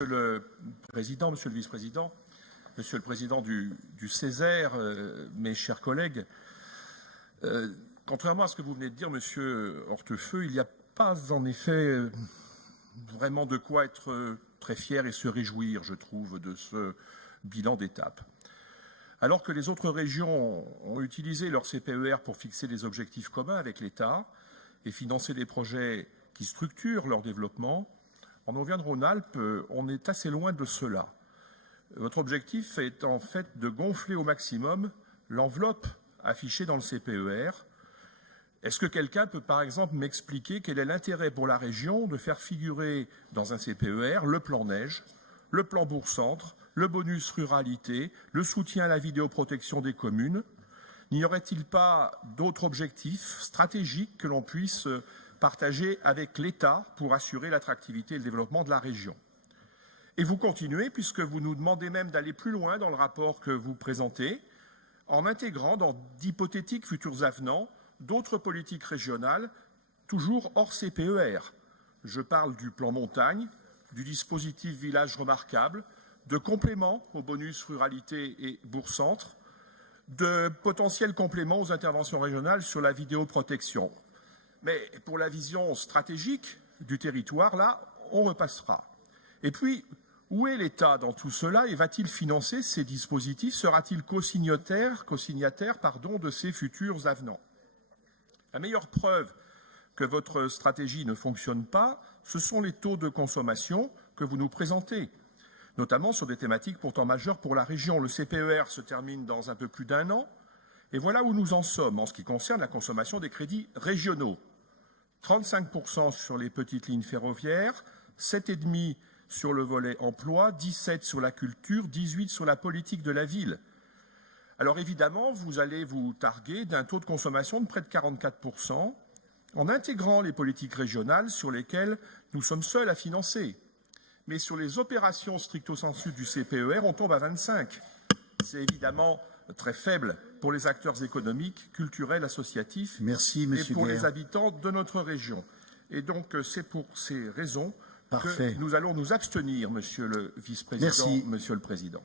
Monsieur le Président, Monsieur le Vice-président, Monsieur le Président du Césaire, mes chers collègues, contrairement à ce que vous venez de dire, Monsieur Hortefeux, il n'y a pas en effet vraiment de quoi être très fier et se réjouir, je trouve, de ce bilan d'étape. Alors que les autres régions ont utilisé leur CPER pour fixer des objectifs communs avec l'État et financer des projets qui structurent leur développement, en Auvergne-Rhône-Alpes, on est assez loin de cela. Votre objectif est en fait de gonfler au maximum l'enveloppe affichée dans le CPER. Est-ce que quelqu'un peut par exemple m'expliquer quel est l'intérêt pour la région de faire figurer dans un CPER le plan neige, le plan bourg-centre, le bonus ruralité, le soutien à la vidéoprotection des communes? N'y aurait-il pas d'autres objectifs stratégiques que l'on puisse partager avec l'État pour assurer l'attractivité et le développement de la région? Et vous continuez, puisque vous nous demandez même d'aller plus loin dans le rapport que vous présentez, en intégrant dans d'hypothétiques futurs avenants d'autres politiques régionales, toujours hors CPER. Je parle du plan montagne, du dispositif village remarquable, de compléments au bonus ruralité et bourg-centre, de potentiels compléments aux interventions régionales sur la vidéoprotection. Mais pour la vision stratégique du territoire, là, on repassera. Et puis, où est l'État dans tout cela et va-t-il financer ces dispositifs? Sera-t-il co-signataire de ces futurs avenants? La meilleure preuve que votre stratégie ne fonctionne pas, ce sont les taux de consommation que vous nous présentez, notamment sur des thématiques pourtant majeures pour la région. Le CPER se termine dans un peu plus d'un an, et voilà où nous en sommes en ce qui concerne la consommation des crédits régionaux. 35% sur les petites lignes ferroviaires, 7,5% sur le volet emploi, 17% sur la culture, 18% sur la politique de la ville. Alors évidemment, vous allez vous targuer d'un taux de consommation de près de 44% en intégrant les politiques régionales sur lesquelles nous sommes seuls à financer. Mais sur les opérations stricto sensu du CPER, on tombe à 25%. C'est évidemment très faible pour les acteurs économiques, culturels, associatifs et pour les habitants de notre région. Et donc, c'est pour ces raisons que nous allons nous abstenir, Monsieur le Vice-président, Monsieur le Président.